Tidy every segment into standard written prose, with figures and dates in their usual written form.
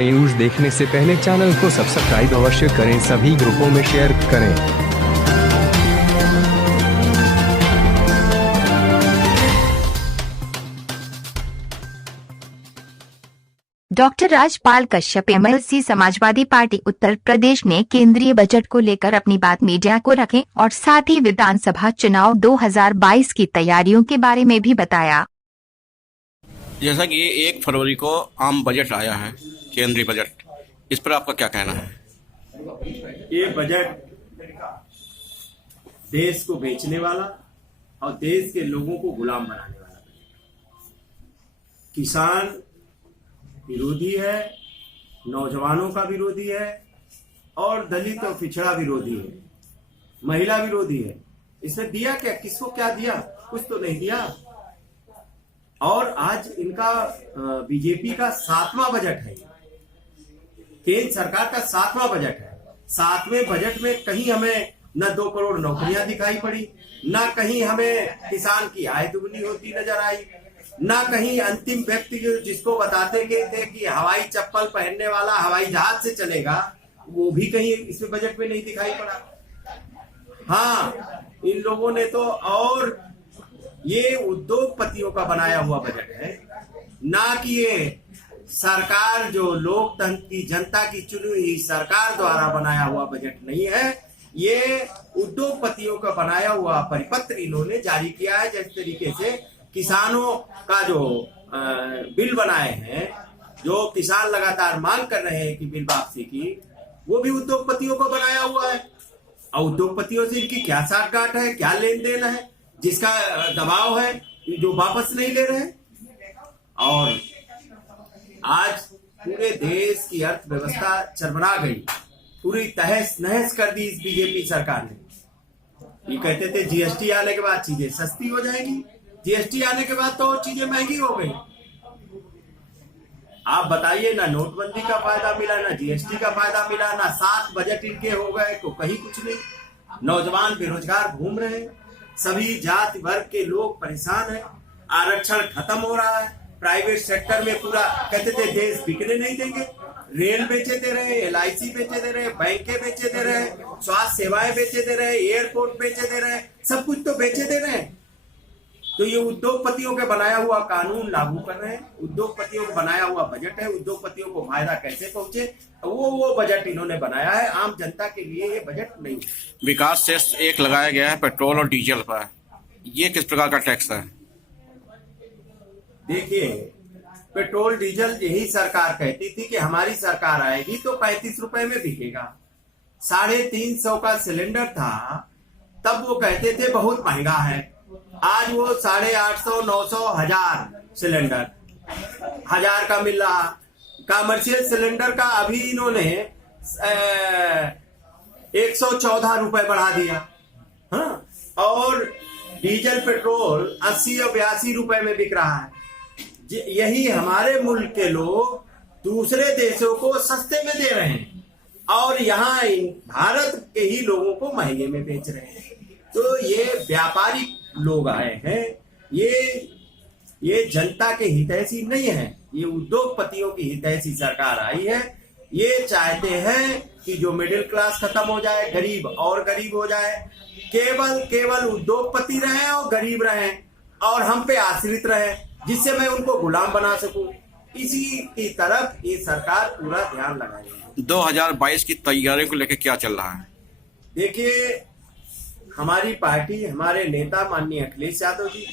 News देखने से पहले चैनल को सब्सक्राइब अवश्य करें, सभी ग्रुपों में शेयर करें। डॉक्टर राजपाल कश्यप एमएलसी समाजवादी पार्टी उत्तर प्रदेश ने केंद्रीय बजट को लेकर अपनी बात मीडिया को रखें और साथ ही विधानसभा चुनाव 2022 की तैयारियों के बारे में भी बताया। जैसा कि 1 फरवरी को आम बजट आया है, केंद्रीय बजट, इस पर आपका क्या कहना है? ये बजट देश को बेचने वाला और देश के लोगों को गुलाम बनाने वाला किसान विरोधी है, नौजवानों का विरोधी है और दलित और पिछड़ा विरोधी है, महिला विरोधी है। इसने दिया क्या? किसको क्या दिया? कुछ तो नहीं दिया। और आज इनका बीजेपी का 7वां बजट है, केंद्र सरकार का 7वां बजट है। 7वें बजट में कहीं हमें न 2 करोड़ नौकरियां दिखाई पड़ी, न कहीं हमें किसान की आय दुगनी होती नजर आई, न कहीं अंतिम व्यक्ति जिसको बताते गए थे कि हवाई चप्पल पहनने वाला हवाई जहाज से चलेगा, वो भी कहीं इसमें बजट में नहीं दिखाई पड़ा। हाँ, इन लोगों ने तो, और ये उद्योगपतियों का बनाया हुआ बजट है, ना कि ये सरकार जो लोकतंत्र की जनता की चुनी हुई सरकार द्वारा बनाया हुआ बजट नहीं है। ये उद्योगपतियों का बनाया हुआ परिपत्र इन्होंने जारी किया है। जिस तरीके से किसानों का जो बिल बनाए हैं, जो किसान लगातार मांग कर रहे हैं कि बिल वापसी की, वो भी उद्योगपतियों को बनाया हुआ है। और उद्योगपतियों से इनकी क्या साठगांठ है, क्या लेन देन है, जिसका दबाव है जो वापस नहीं ले रहे। और आज पूरे देश की अर्थव्यवस्था चरमरा गई, पूरी तहस नहस कर दी इस बीजेपी सरकार ने। ये कहते थे जीएसटी आने के बाद चीजें सस्ती हो जाएंगी, जीएसटी आने के बाद तो चीजें महंगी हो गई। आप बताइए, ना नोटबंदी का फायदा मिला, ना जीएसटी का फायदा मिला, ना 7 बजट इनके हो गए तो कहीं कुछ नहीं। नौजवान बेरोजगार घूम रहे हैं, सभी जाति वर्ग के लोग परेशान हैं, आरक्षण खत्म हो रहा है, प्राइवेट सेक्टर में पूरा कहते थे देश बिकने नहीं देंगे, रेल बेचे दे रहे, एलआईसी बेचे दे रहे, बैंकें बेचे दे रहे, स्वास्थ्य सेवाएं बेचे दे रहे, एयरपोर्ट बेचे दे रहे, सब कुछ तो बेचे दे रहे हैं। तो ये उद्योगपतियों के बनाया हुआ कानून लागू कर रहे हैं, उद्योगपतियों को बनाया हुआ बजट है। उद्योगपतियों को फायदा कैसे पहुंचे, वो बजट इन्होंने बनाया है, आम जनता के लिए ये बजट नहीं। विकास सेस एक लगाया गया है पेट्रोल और डीजल पर, ये किस प्रकार का टैक्स है? देखिए, पेट्रोल डीजल यही सरकार कहती थी कि हमारी सरकार आएगी तो 35 रुपए में बिकेगा। 350 का सिलेंडर था, तब वो कहते थे बहुत महंगा है। आज वो 850, 900, 1000 सिलेंडर 1000 का मिल रहा। कमर्शियल सिलेंडर का अभी इन्होंने 114 रुपए बढ़ा दिया। हाँ, और डीजल पेट्रोल 80 और 82 रुपए में बिक रहा है। यही हमारे मुल्क के लोग दूसरे देशों को सस्ते में दे रहे हैं और यहाँ भारत के ही लोगों को महंगे में बेच रहे हैं। तो ये व्यापारी लोग आए हैं, ये जनता के हितैषी नहीं है, ये उद्योगपतियों की हितैषी सरकार आई है। ये चाहते हैं कि जो मिडिल क्लास खत्म हो जाए, गरीब और गरीब हो जाए, केवल उद्योगपति रहे और गरीब रहे और हम पे आश्रित रहे, जिससे मैं उनको गुलाम बना सकूं। इसी की तरफ ये सरकार पूरा ध्यान लगाएगी। 2022 की तैयारियों को लेकर क्या चल रहा है? देखिए, हमारी पार्टी, हमारे नेता माननीय अखिलेश यादव जी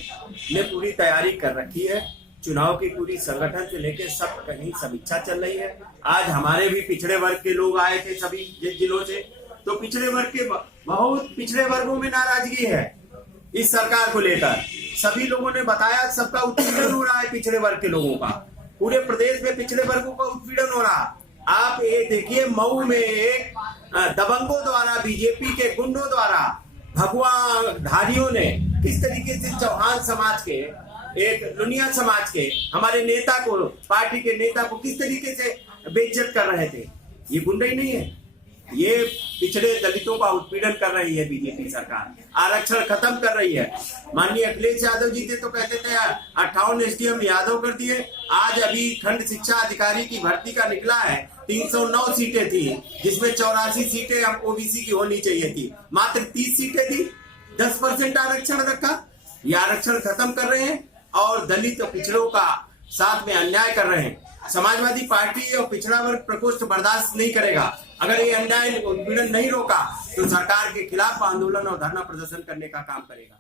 ने पूरी तैयारी कर रखी है। चुनाव की पूरी संगठन से लेकर सब कहीं समीक्षा चल रही है। आज हमारे भी पिछड़े वर्ग के लोग आए थे सभी जिलों से, तो पिछड़े वर्ग के बहुत पिछड़े वर्गों में नाराजगी है इस सरकार को लेकर। सभी लोगों ने बताया सबका उत्पीड़न हो रहा है, पिछड़े वर्ग के लोगों का, पूरे प्रदेश में पिछड़े वर्गों का उत्पीड़न हो रहा। आप ये देखिए, मऊ में एक दबंगों द्वारा, बीजेपी के गुंडों द्वारा, भगवा धारियों ने किस तरीके से चौहान समाज के, एक लुनिया समाज के हमारे नेता को, पार्टी के नेता को किस तरीके से बेइज्जत कर रहे थे। ये गुंडे ही नहीं है, ये पिछड़े दलितों का उत्पीड़न कर रही है बीजेपी सरकार, आरक्षण खत्म कर रही है। माननीय अखिलेश यादव जी थे तो कहते थे 58 एसडीएम यादव कर दिए। आज अभी खंड शिक्षा अधिकारी की भर्ती का निकला है, 309 सीटें थी जिसमें 84 सीटें हम ओबीसी की होनी चाहिए थी, मात्र 30 सीटें थी, 10% आरक्षण रखा। ये आरक्षण खत्म कर रहे हैं और दलित और पिछड़ों का साथ में अन्याय कर रहे हैं। समाजवादी पार्टी और पिछड़ा वर्ग प्रकोष्ठ बर्दाश्त नहीं करेगा। अगर ये अन्याय उत्पीड़न नहीं रोका तो सरकार के खिलाफ आंदोलन और धरना प्रदर्शन करने का काम करेगा।